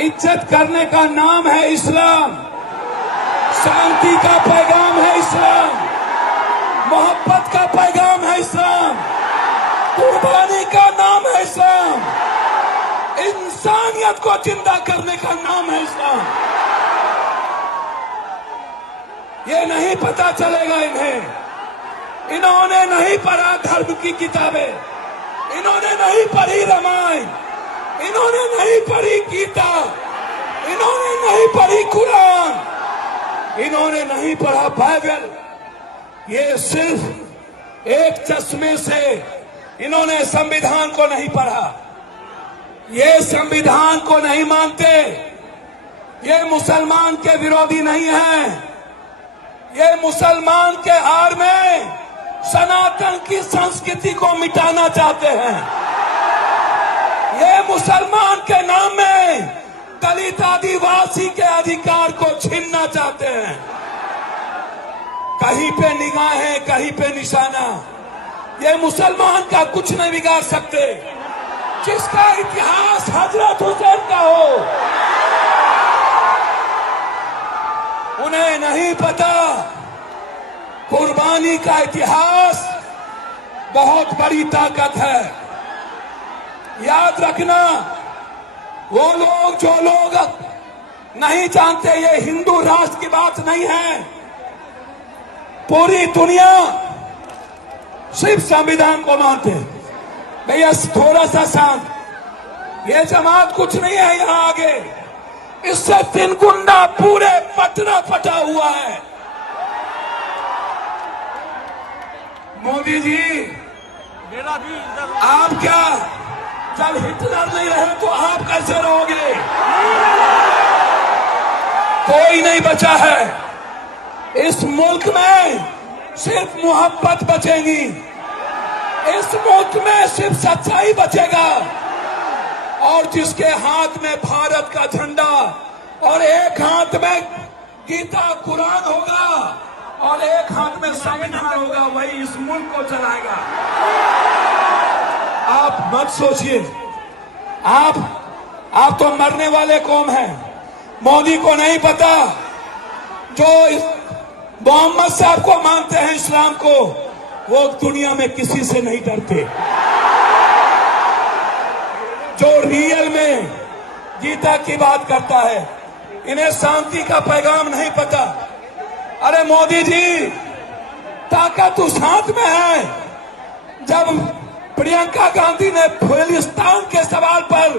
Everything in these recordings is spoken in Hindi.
इज्जत करने का नाम है इस्लाम, शांति का पैगाम है इस्लाम, मोहब्बत का पैगाम है इस्लाम, कुर्बानी का नाम है इस्लाम, इंसानियत को जिंदा करने का नाम है इस्लाम। ये नहीं पता चलेगा इन्हें, इन्होंने नहीं पढ़ा धर्म की किताबें, इन्होंने नहीं पढ़ी रामायण, इन्होंने नहीं पढ़ी गीता, इन्होंने नहीं पढ़ी कुरान, इन्होंने नहीं पढ़ा बाइबल। ये सिर्फ एक चश्मे से इन्होंने संविधान को नहीं पढ़ा, ये संविधान को नहीं मानते, ये मुसलमान के विरोधी नहीं है, ये मुसलमान के आड़ में सनातन की संस्कृति को मिटाना चाहते हैं। ये मुसलमान के नाम में दलित आदिवासी के अधिकार को छीनना चाहते हैं। कहीं पे निगाहें, कहीं पे निशाना, ये मुसलमान का कुछ नहीं बिगाड़ सकते। जिसका इतिहास हजरत हुसैन का हो, उन्हें नहीं पता कुर्बानी का इतिहास बहुत बड़ी ताकत है। याद रखना, वो लोग जो लोग नहीं जानते, ये हिंदू राष्ट्र की बात नहीं है। पूरी दुनिया सिर्फ संविधान को मानते। भैया थोड़ा सा शांत, ये जमात कुछ नहीं है यहाँ आगे, इससे 3 गुना पूरे पटना फटा हुआ है। मोदी जी, मेरा भी आप क्या, जब हिटलर नहीं रहे तो आप कैसे रहोगे? कोई नहीं बचा है इस मुल्क में, सिर्फ मोहब्बत बचेगी। इस मुल्क में सिर्फ सच्चाई बचेगा, और जिसके हाथ में भारत का झंडा और एक हाथ में गीता कुरान होगा और एक हाथ में संविधान होगा, वही इस मुल्क को चलाएगा। आप मत सोचिए, आप तो मरने वाले कौम हैं। मोदी को नहीं पता, जो मोहम्मद साहब को मानते हैं, इस्लाम को, वो दुनिया में किसी से नहीं डरते। जो रियल में गीता की बात करता है, इन्हें शांति का पैगाम नहीं पता। अरे मोदी जी, ताकत उस हाथ में है। जब प्रियंका गांधी ने फिलिस्तीन के सवाल पर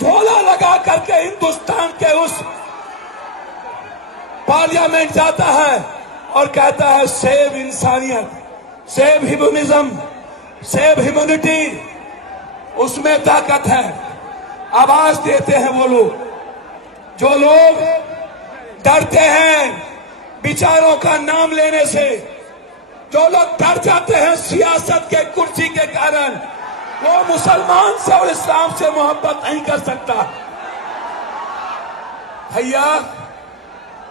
झोला लगा करके हिंदुस्तान के उस पार्लियामेंट जाता है और कहता है सेव इंसानियत, सेव ह्यूमनिज्म, सेव ह्यूमनिटी, उसमें ताकत है। आवाज देते हैं वो लोग, जो लोग डरते हैं विचारों का नाम लेने से, जो लोग डर जाते हैं सियासत के कुर्सी के कारण, वो मुसलमान से और इस्लाम से मोहब्बत नहीं कर सकता। भैया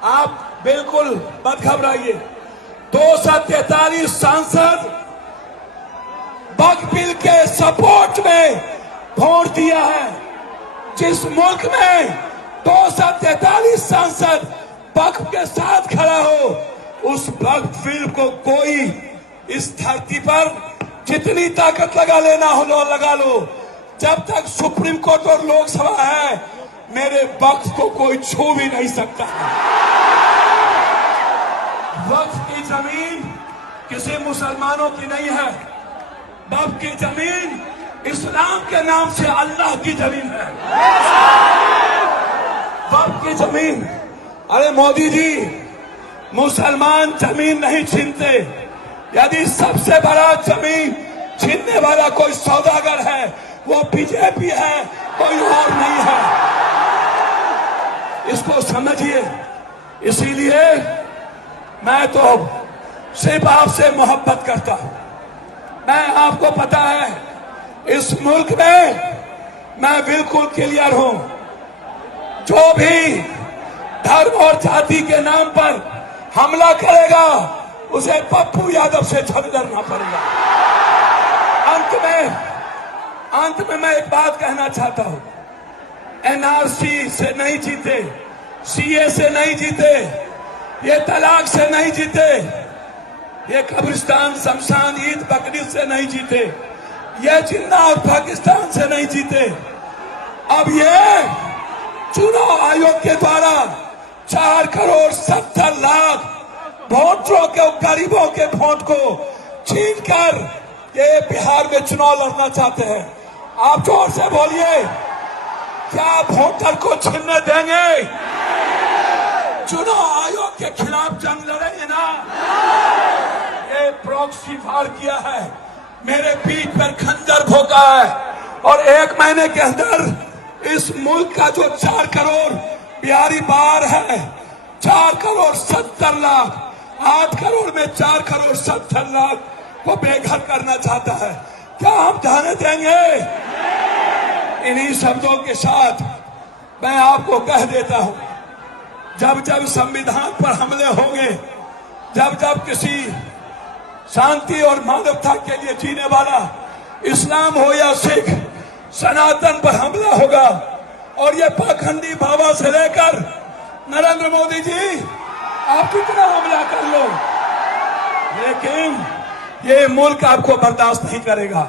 आप बिल्कुल मत घबराइए। 243 सांसद वक्फ बिल के सपोर्ट में वोट दिया है। जिस मुल्क में 243 सांसद वक्फ के साथ खड़ा हो, उस वक्फ बिल को कोई इस धरती पर जितनी ताकत लगा लेना हो लो लगा लो। जब तक सुप्रीम कोर्ट और लोकसभा है, मेरे वक्फ को कोई छू भी नहीं सकता। वक्फ की जमीन किसी मुसलमानों की नहीं है, वक्फ की जमीन इस्लाम के नाम से अल्लाह की जमीन है। वक्फ की जमीन, अरे मोदी जी, मुसलमान जमीन नहीं छीनते। यदि सबसे बड़ा जमीन छीनने वाला कोई सौदागर है, वो बीजेपी है, कोई और नहीं है। इसको समझिए। इसीलिए मैं तो सिर्फ आपसे मोहब्बत करता हूं। मैं, आपको पता है, इस मुल्क में मैं बिल्कुल क्लियर हूं। जो भी धर्म और जाति के नाम पर हमला करेगा, उसे पप्पू यादव से झग लड़ना पड़ेगा। अंत में मैं एक बात कहना चाहता हूं। एनआरसी से नहीं जीते, सीए से नहीं जीते, ये तलाक से नहीं जीते, ये कब्रिस्तान शमशान ईद बकरीद से नहीं जीते, ये जिन्ना और पाकिस्तान से नहीं जीते। अब ये चुनाव आयोग के द्वारा 4,70,00,000 वोटरों के, गरीबों के वोट को छीनकर ये बिहार में चुनाव लड़ना चाहते हैं। आप जोर से बोलिए, क्या वोटर को छीनने देंगे? चुनाव आयोग के खिलाफ जंग लड़ेंगे ना? ये प्रॉक्सी वार किया है, मेरे पीठ पर खंजर भोंका है, और 1 महीने के अंदर इस मुल्क का जो 4 करोड़ बिहारी बाहर है, 4,70,00,000, 8 करोड़ में 4,70,00,000 को बेघर करना चाहता है। क्या हम जाने देंगे? इन्हीं शब्दों के साथ मैं आपको कह देता हूं, जब जब संविधान पर हमले होंगे, जब जब किसी शांति और मानवता के लिए जीने वाला इस्लाम हो या सिख सनातन पर हमला होगा, और ये पाखंडी बाबा से लेकर नरेंद्र मोदी जी आप कितना हमला कर लो, लेकिन ये मुल्क आपको बर्दाश्त नहीं करेगा।